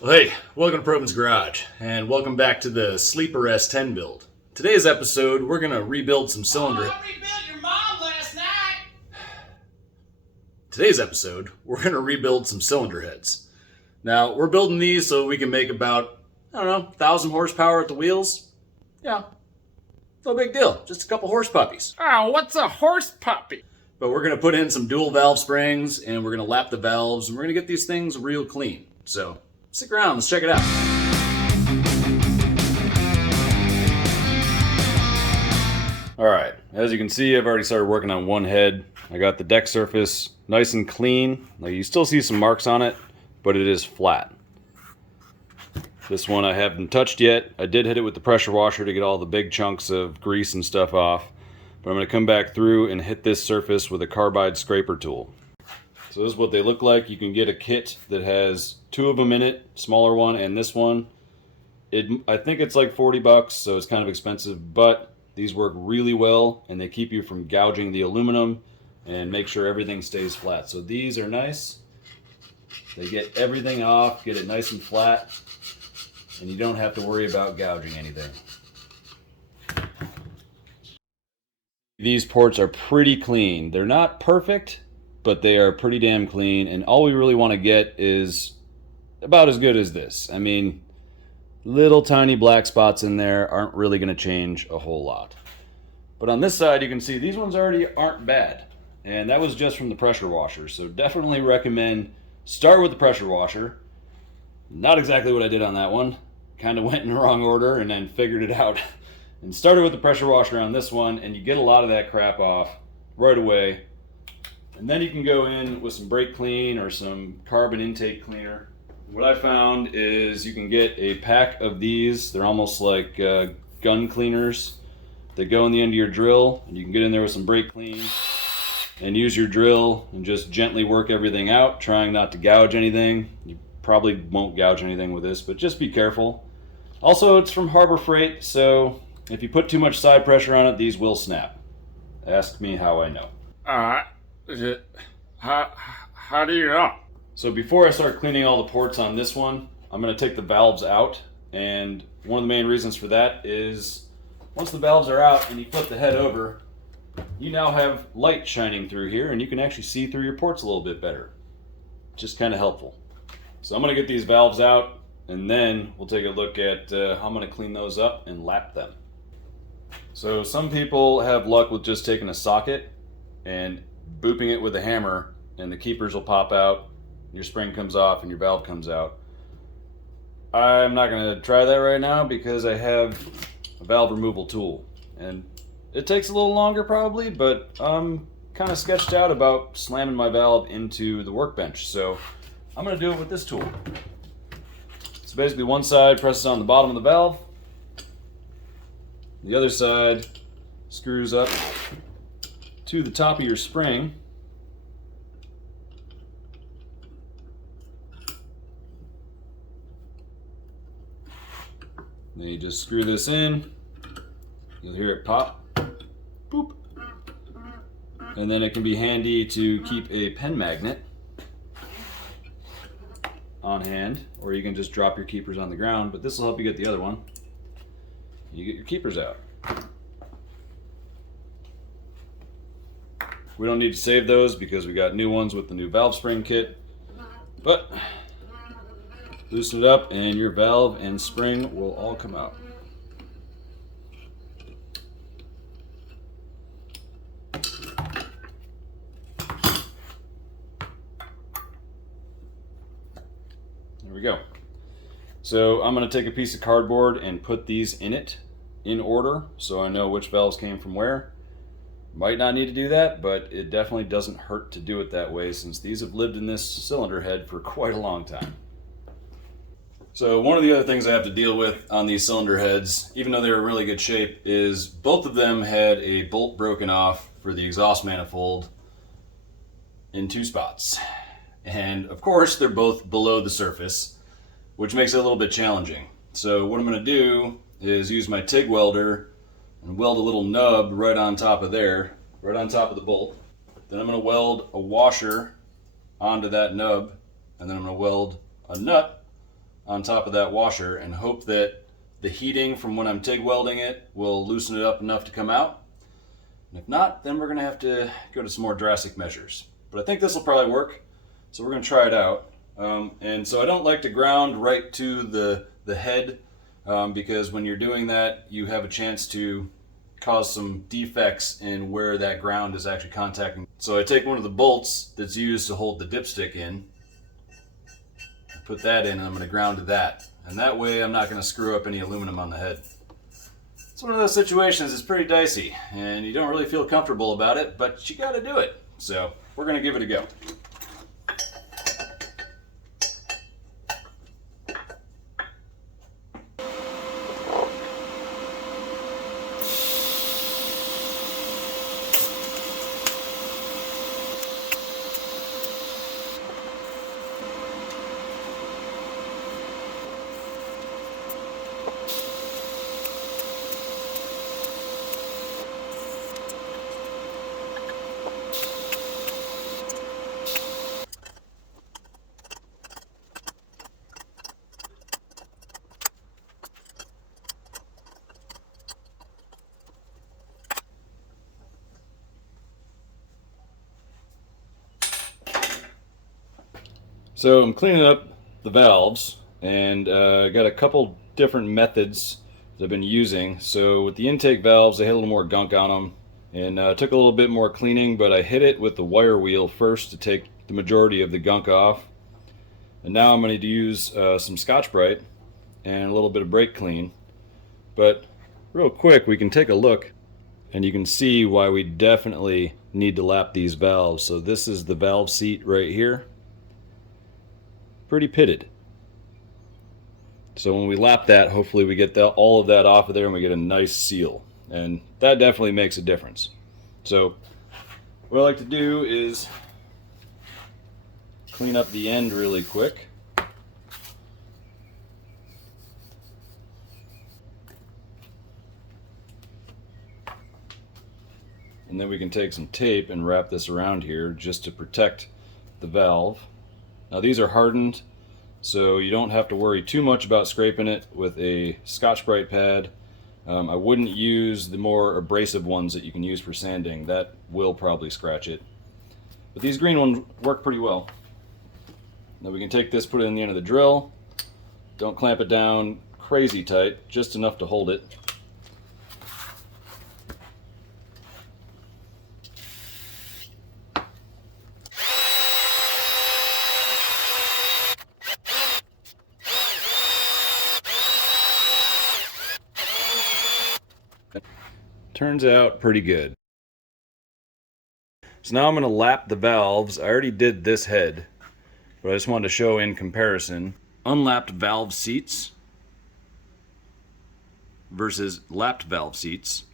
Well, hey, welcome to Proben's Garage, and welcome back to the Sleeper S10 build. Today's episode, we're going to rebuild some cylinder... I rebuilt your mom last night! Today's episode, we're going to rebuild some cylinder heads. Now, we're building these so we can make about, 1,000 horsepower at the wheels. Yeah, no big deal, just a couple horse puppies. Oh, what's a horse puppy? But we're going to put in some dual valve springs, and we're going to lap the valves, and we're going to get these things real clean. So, stick around, let's check it out. Alright, as you can see, I've already started working on one head. I got the deck surface nice and clean. Like, you still see some marks on it, but it is flat. This one I haven't touched yet. I did hit it with the pressure washer to get all the big chunks of grease and stuff off. But I'm going to come back through and hit this surface with a carbide scraper tool. So this is what they look like. You can get a kit that has two of them in it, smaller one and this one. I think it's like 40 bucks, so it's kind of expensive, but these work really well and they keep you from gouging the aluminum and make sure everything stays flat. So these are nice. They get everything off, get it nice and flat, and you don't have to worry about gouging anything. These ports are pretty clean. They're not perfect, but they are pretty damn clean, and all we really want to get is about as good as this. I mean, little tiny black spots in there aren't really going to change a whole lot. But on this side, you can see these ones already aren't bad, and that was just from the pressure washer. So definitely recommend start with the pressure washer. Not exactly what I did on that one. Kind of went in the wrong order and then figured it out. And started with the pressure washer on this one, and you get a lot of that crap off right away. And then you can go in with some brake clean or some carbon intake cleaner. What I found is you can get a pack of these. They're almost like gun cleaners. They go in the end of your drill, and you can get in there with some brake clean and use your drill and just gently work everything out, trying not to gouge anything. You probably won't gouge anything with this, but just be careful. Also, it's from Harbor Freight, so if you put too much side pressure on it, these will snap. Ask me how I know. How do you know? So before I start cleaning all the ports on this one, I'm going to take the valves out. And one of the main reasons for that is once the valves are out and you flip the head over, you now have light shining through here and you can actually see through your ports a little bit better. Just kind of helpful. So I'm going to get these valves out and then we'll take a look at how I'm going to clean those up and lap them. So some people have luck with just taking a socket and booping it with a hammer and the keepers will pop out, your spring comes off and your valve comes out. I'm not going to try that right now because I have a valve removal tool and it takes a little longer probably, but I'm kind of sketched out about slamming my valve into the workbench, so I'm going to do it with this tool. So basically one side presses on the bottom of the valve, the other side screws up to the top of your spring. Then you just screw this in. You'll hear it pop. Boop. And then it can be handy to keep a pen magnet on hand, or you can just drop your keepers on the ground, but this will help you get the other one. You get your keepers out. We don't need to save those because we got new ones with the new valve spring kit, but loosen it up and your valve and spring will all come out. There we go. So I'm going to take a piece of cardboard and put these in it in order so I know which valves came from where. Might not need to do that, but it definitely doesn't hurt to do it that way since these have lived in this cylinder head for quite a long time. So one of the other things I have to deal with on these cylinder heads, even though they were in really good shape, is both of them had a bolt broken off for the exhaust manifold in two spots. And of course, they're both below the surface, which makes it a little bit challenging. So what I'm going to do is use my TIG welder and weld a little nub right on top of there, right on top of the bolt. Then I'm going to weld a washer onto that nub, and then I'm going to weld a nut on top of that washer and hope that the heating from when I'm TIG welding it will loosen it up enough to come out. And if not, then we're going to have to go to some more drastic measures. But I think this will probably work, so we're going to try it out. And so I don't like to ground right to the head because when you're doing that, you have a chance to cause some defects in where that ground is actually contacting. So I take one of the bolts that's used to hold the dipstick in, put that in, and I'm going to ground to that. And that way I'm not going to screw up any aluminum on the head. It's one of those situations that's pretty dicey, and you don't really feel comfortable about it, but you got to do it. So we're going to give it a go. So I'm cleaning up the valves, and I got a couple different methods that I've been using. So with the intake valves, they had a little more gunk on them, and took a little bit more cleaning, but I hit it with the wire wheel first to take the majority of the gunk off. And now I'm going to use some Scotch-Brite and a little bit of brake clean. But real quick, we can take a look, and you can see why we definitely need to lap these valves. So this is the valve seat right here. Pretty pitted. So when we lap that, hopefully we get all of that off of there and we get a nice seal. And that definitely makes a difference. So what I like to do is clean up the end really quick. And then we can take some tape and wrap this around here just to protect the valve. Now these are hardened, so you don't have to worry too much about scraping it with a Scotch-Brite pad. I wouldn't use the more abrasive ones that you can use for sanding. That will probably scratch it. But these green ones work pretty well. Now we can take this, put it in the end of the drill. Don't clamp it down crazy tight, just enough to hold it. Turns out pretty good. So now I'm going to lap the valves. I already did this head, but I just wanted to show in comparison. Unlapped valve seats versus lapped valve seats.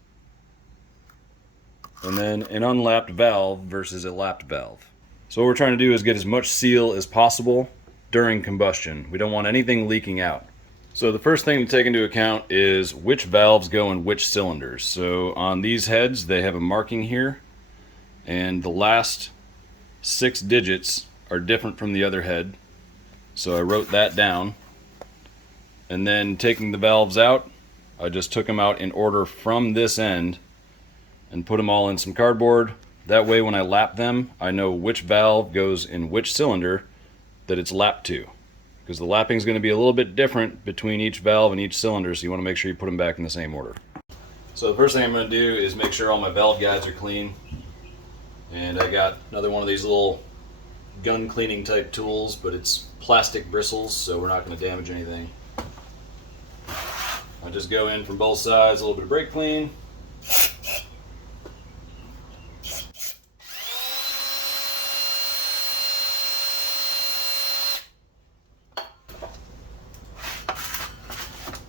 And then an unlapped valve versus a lapped valve. So what we're trying to do is get as much seal as possible during combustion. We don't want anything leaking out. So the first thing to take into account is which valves go in which cylinders. So on these heads, they have a marking here, and the last 6 digits are different from the other head. So I wrote that down. And then taking the valves out, I just took them out in order from this end and put them all in some cardboard. That way when I lap them, I know which valve goes in which cylinder that it's lapped to. Because the lapping is going to be a little bit different between each valve and each cylinder, so you want to make sure you put them back in the same order. So the first thing I'm going to do is make sure all my valve guides are clean. And I got another one of these little gun cleaning type tools, but it's plastic bristles, so we're not going to damage anything. I just go in from both sides, a little bit of brake clean.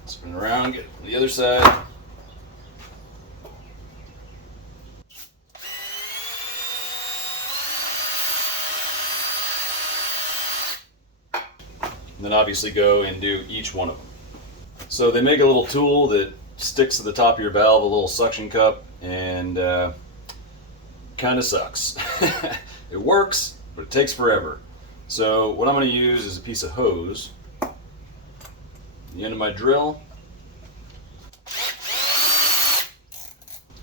Spin around, get it to the other side. And then obviously go and do each one of them. So they make a little tool that sticks to the top of your valve, a little suction cup, and kind of sucks. It works, but it takes forever. So what I'm going to use is a piece of hose. the end of my drill.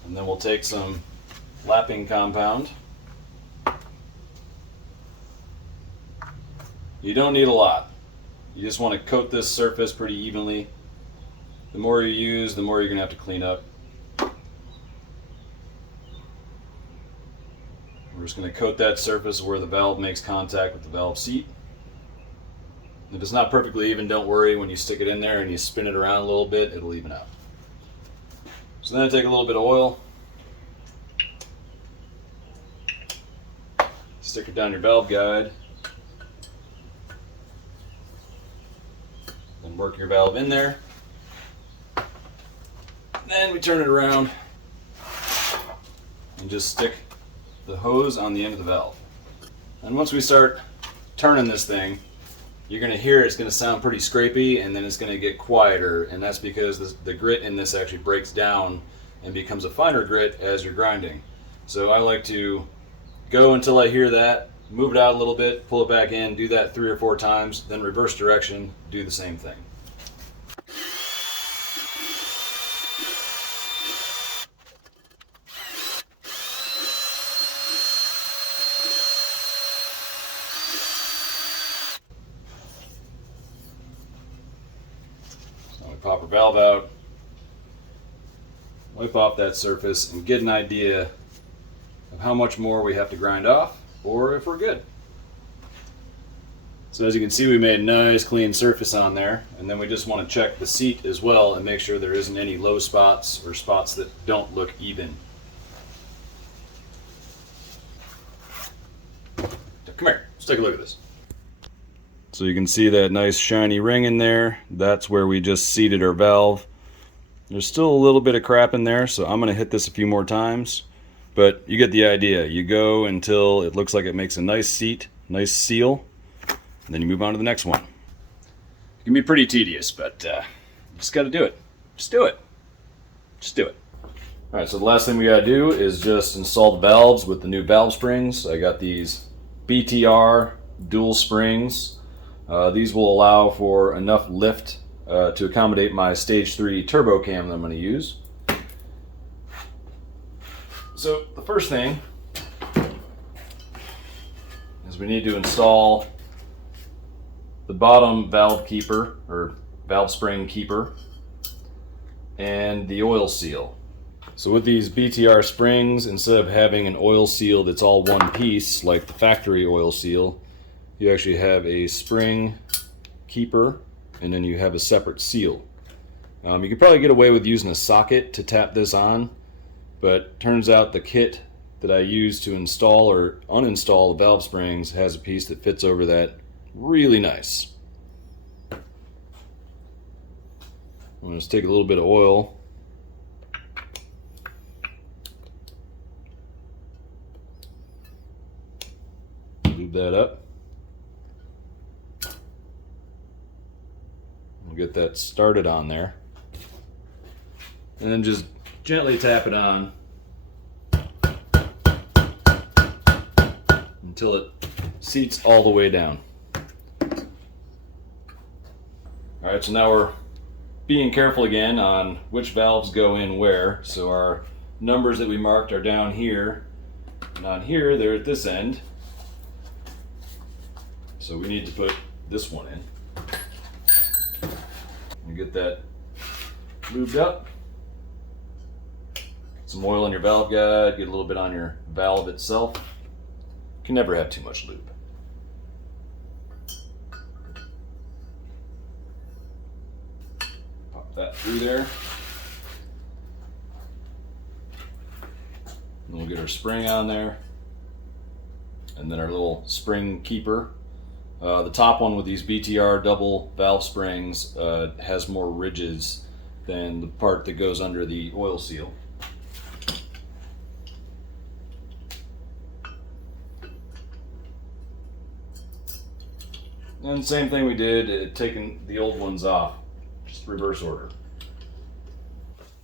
And then we'll take some lapping compound. You don't need a lot. You just want to coat this surface pretty evenly. The more you use, the more you're going to have to clean up. We're just going to coat that surface where the valve makes contact with the valve seat. If it's not perfectly even, don't worry. When you stick it in there and you spin it around a little bit, it'll even out. So then I take a little bit of oil, stick it down your valve guide, then work your valve in there. Then we turn it around and just stick the hose on the end of the valve. And once we start turning this thing, you're going to hear it's going to sound pretty scrapey, and then it's going to get quieter, and that's because the grit in this actually breaks down and becomes a finer grit as you're grinding. So I like to go until I hear that, move it out a little bit, pull it back in, do that 3 or 4 times, then reverse direction, do the same thing. Pop our valve out, wipe off that surface, and get an idea of how much more we have to grind off, or if we're good. So as you can see, we made a nice clean surface on there, and then we just want to check the seat as well and make sure there isn't any low spots or spots that don't look even. Come here, let's take a look at this. So you can see that nice shiny ring in there. That's where we just seated our valve. There's still a little bit of crap in there, so I'm going to hit this a few more times. But you get the idea. You go until it looks like it makes a nice seat, nice seal, and then you move on to the next one. It can be pretty tedious, but you just got to do it. Just do it. Just do it. All right, so the last thing we got to do is just install the valves with the new valve springs. I got these BTR dual springs. These will allow for enough lift to accommodate my stage 3 turbo cam that I'm going to use. So the first thing is we need to install the bottom valve keeper, or valve spring keeper, and the oil seal. So with these BTR springs, instead of having an oil seal that's all one piece like the factory oil seal, you actually have a spring keeper, and then you have a separate seal. You can probably get away with using a socket to tap this on, but turns out the kit that I use to install or uninstall the valve springs has a piece that fits over that really nice. I'm going to just take a little bit of oil, lube that up. Get that started on there, and then just gently tap it on until it seats all the way down. Alright, so now we're being careful again on which valves go in where. So our numbers that we marked are down here, and on here they're at this end, so we need to put this one in. You get that lubed up. Get some oil in your valve guide, get a little bit on your valve itself. You can never have too much lube. Pop that through there. And we'll get our spring on there. And then our little spring keeper. The top one with these BTR double valve springs has more ridges than the part that goes under the oil seal. And same thing we did, taking the old ones off, just reverse order.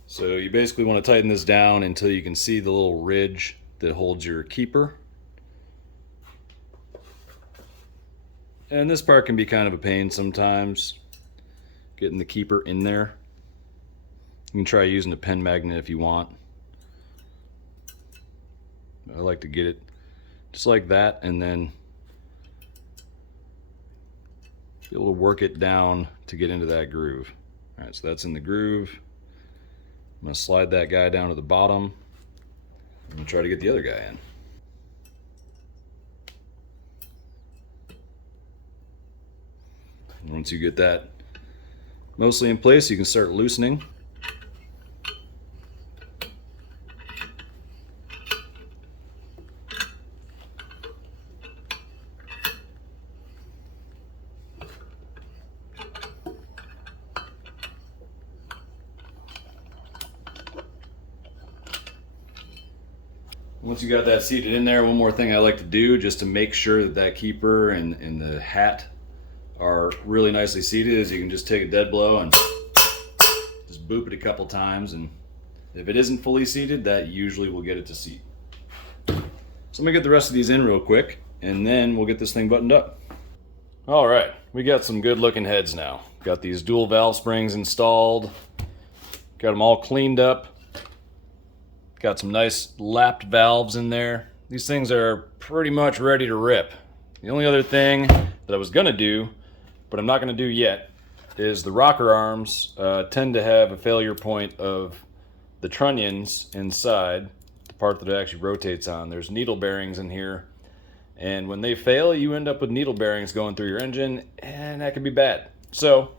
So you basically want to tighten this down until you can see the little ridge that holds your keeper. And this part can be kind of a pain sometimes. getting the keeper in there. You can try using a pen magnet if you want. I like to get it just like that, and then be able to work it down to get into that groove. All right, so that's in the groove. I'm gonna slide that guy down to the bottom and try to get the other guy in. And once you get that mostly in place, you can start loosening. Once you got that seated in there, one more thing I like to do just to make sure that that keeper and the hat are really nicely seated is you can just take a dead blow and just boop it a couple times, and if it isn't fully seated, that usually will get it to seat. So let me get the rest of these in real quick, and then we'll get this thing buttoned up. All right, we got some good looking heads now. Got these dual valve springs installed, got them all cleaned up. Got some nice lapped valves in there. These things are pretty much ready to rip. The only other thing that I was gonna do, but I'm not gonna do yet, is the rocker arms tend to have a failure point of the trunnions inside, the part that it actually rotates on. There's needle bearings in here, and when they fail, you end up with needle bearings going through your engine, and that can be bad. So,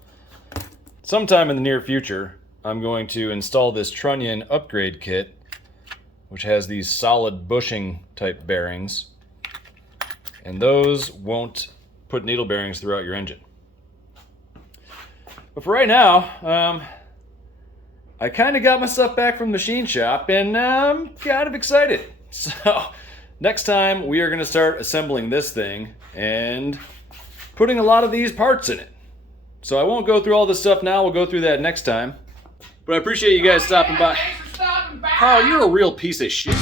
sometime in the near future, I'm going to install this trunnion upgrade kit, which has these solid bushing type bearings, and those won't put needle bearings throughout your engine. But for right now, I kind of got my stuff back from the machine shop, and I'm kind of excited. So next time we are going to start assembling this thing and putting a lot of these parts in it. So I won't go through all this stuff now, we'll go through that next time. But I appreciate you guys stopping by. Carl, you're a real piece of shit.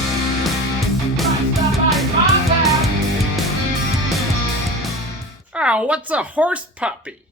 Oh, what's a horse puppy?